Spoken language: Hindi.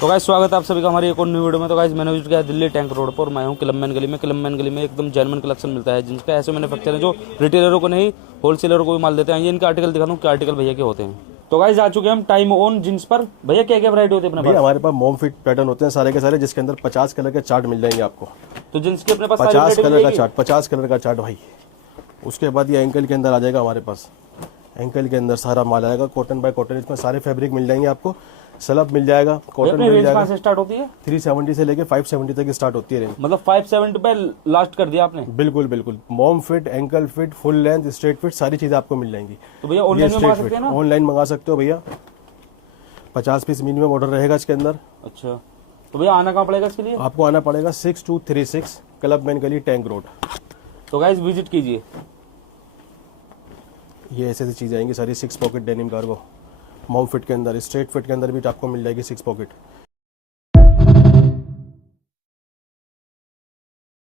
तो गाइस स्वागत है आप सभी का हमारी एक और न्यू वीडियो में। तो गाइस मैंने विजिट किया दिल्ली टैंक रोड पर और मैं हूँ किलमैन गली में। किलमैन गली में एकदम जेन्युइन कलेक्शन मिलता है, जिनका ऐसे मैन्युफैक्चर है जो रिटेलरों को नहीं होलसेलरों को भी माल देते हैं। ये इनके आर्टिकल दिखा दूँ, क्या आर्टिकल भैया के होते हैं। तो गाइस आ चुके हैं हम टाइम ऑन जींस पर। भैया क्या क्या वैरायटी होती है अपने भैया पास? हमारे पास मोम फिट पैटर्न होते हैं सारे के सारे, जिसके अंदर 50 कलर के चार्ट मिल जाएंगे आपको। तो जींस के अपने पास 50 कलर का चार्ट, 50 कलर का चार्ट भाई। उसके बाद ये एंकल के अंदर आ जाएगा हमारे पास। एंकल के अंदर सारा माल आएगा कॉटन बाय कॉटन। इसमें सारे फैब्रिक मिल जाएंगे आपको। सलब मिल जाएगा, कॉटन मिल जाएगा। से स्टार्ट होती है 370 से लेके 570 तक स्टार्ट होती है रेंज। मतलब 570 पे लास्ट कर दिया आपने। बिल्कुल बिल्कुल, मोम fit, ankle fit, full length, straight fit, सारी चीजें आपको मिल जाएंगी। तो भैया ऑनलाइन मंगा सकते हैं ना? ऑनलाइन मंगा सकते हो भैया। 50 पीस मिनिमम ऑर्डर रहेगा इसके अंदर। अच्छा, तो भैया आना कहाँ पड़ेगा इसके लिए? आपको आना पड़ेगा 6236 क्लबमैन गली टैंक रोड। तो गाइस विजिट कीजिए। ये ऐसी चीज़ आएंगी सारी 6 पॉकेट डेनिम कार्गो। मोम फिट के अंदर, स्ट्रेट फिट के अंदर भी आपको मिल जाएगी 6 पॉकेट।